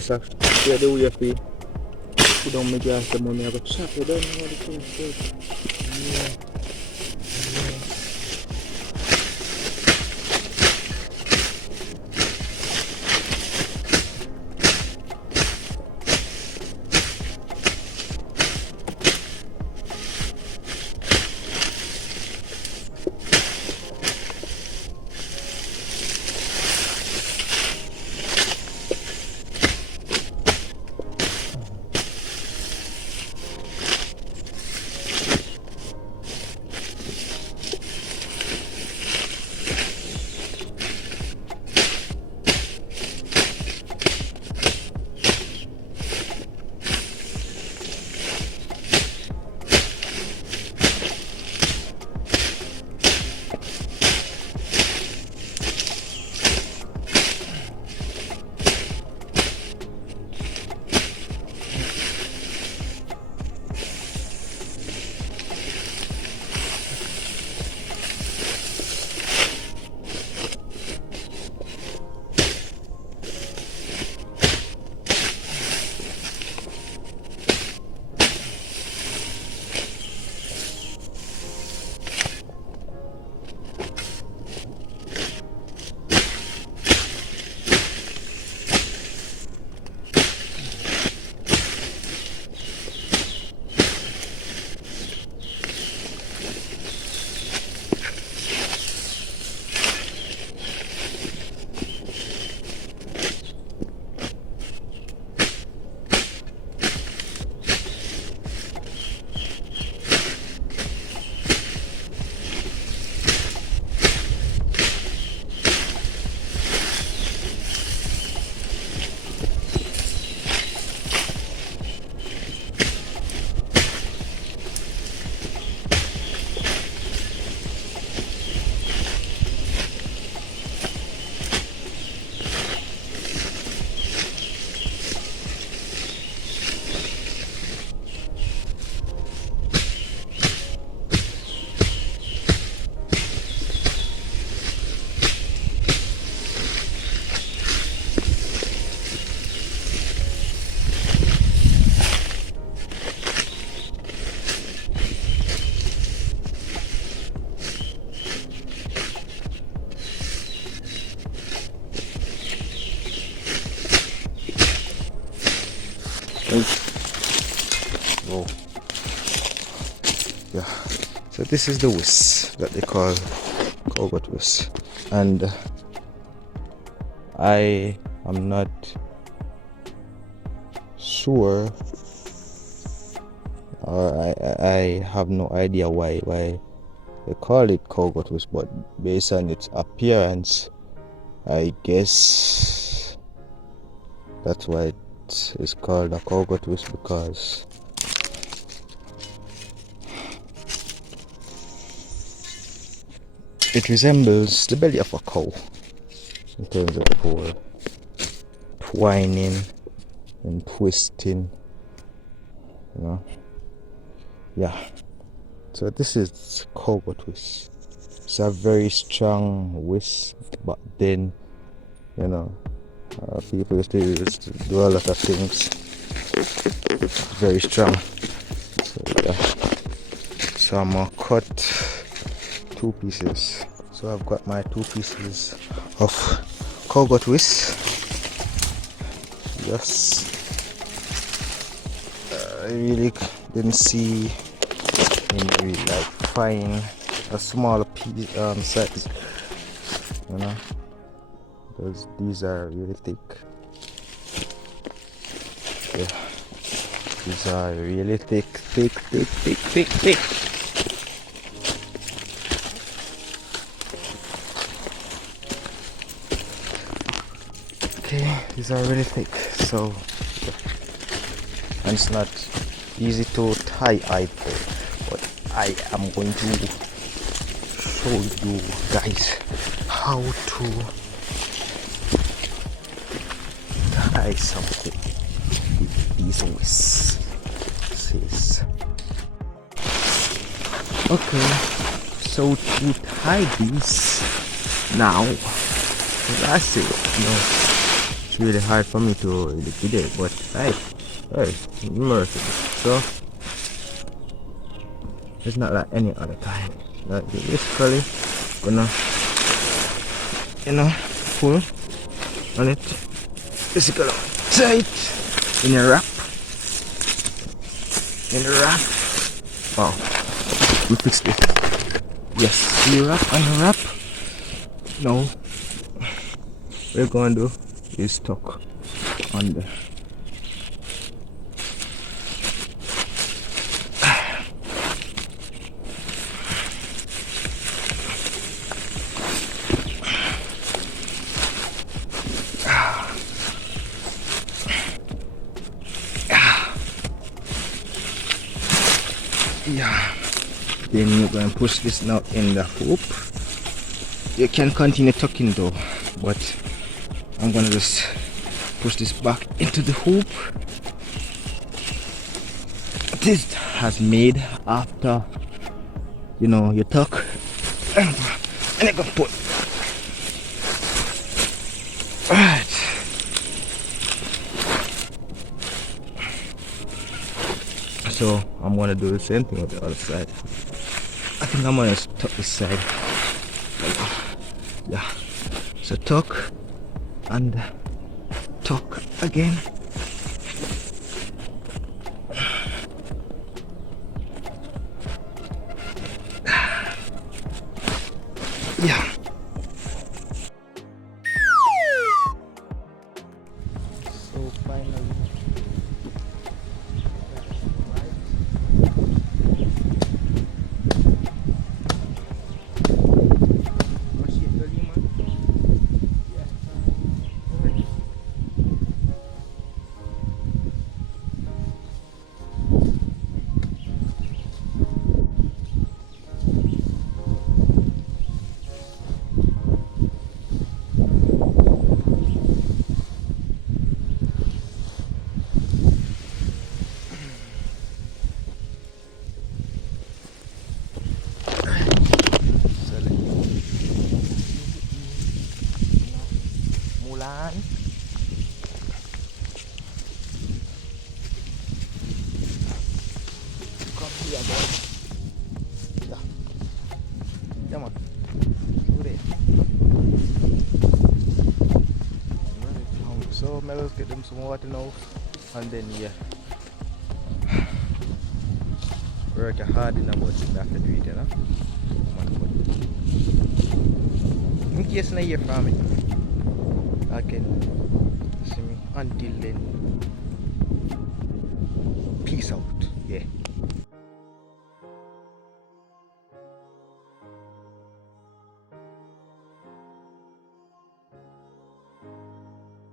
so I stay the way for put down my gas the money I got chop you don't know what the thing is. Yeah. Whoa. Yeah. So this is the whisk that they call Cogot whisk, and I am not sure, or I have no idea why they call it Cogot whisk, but based on its appearance, I guess that's why it is called a Cogot whisk, because it resembles the belly of a cow in terms of for twining and twisting, you know. Yeah, so this is Cogot whisk. It's a very strong whisk, but then, you know, people used to do a lot of things. Very strong. So, yeah. So I'm gonna cut 2 pieces. So I've got my 2 pieces of Cogot whisk. Yes. I really didn't see any like fine a small piece size, you know, because these are really thick. Yeah, these are really thick. Okay, these are really thick, so and it's not easy to tie either, but I am going to show you guys how to tie something with these whisks. Okay, so to tie these now, that's it, you know, it's really hard for me to liquidate, but hey, merciful. So it's not like any other time. Like basically gonna, you know, pull on it. Basically tight in a wrap. Wow, we fixed it. Yes, we wrap and wrap. Now we're going to do is tuck on the yeah. Then you're going to push this now in the hoop. You can continue tucking though, but I'm gonna just push this back into the hoop. This has made after, you know, you tuck and you can put. Alright. So I'm gonna do the same thing with the other side. I think I'm gonna tuck this side. Yeah. So tuck and tuck again. Yeah. So finally. Mulan. Come here, boy. Yeah. Come on. Good it. So, let's get them some water now. And then, yeah. Work hard in about it after do it, you know? In case I hear from it, I can see me until then. Peace out. Yeah.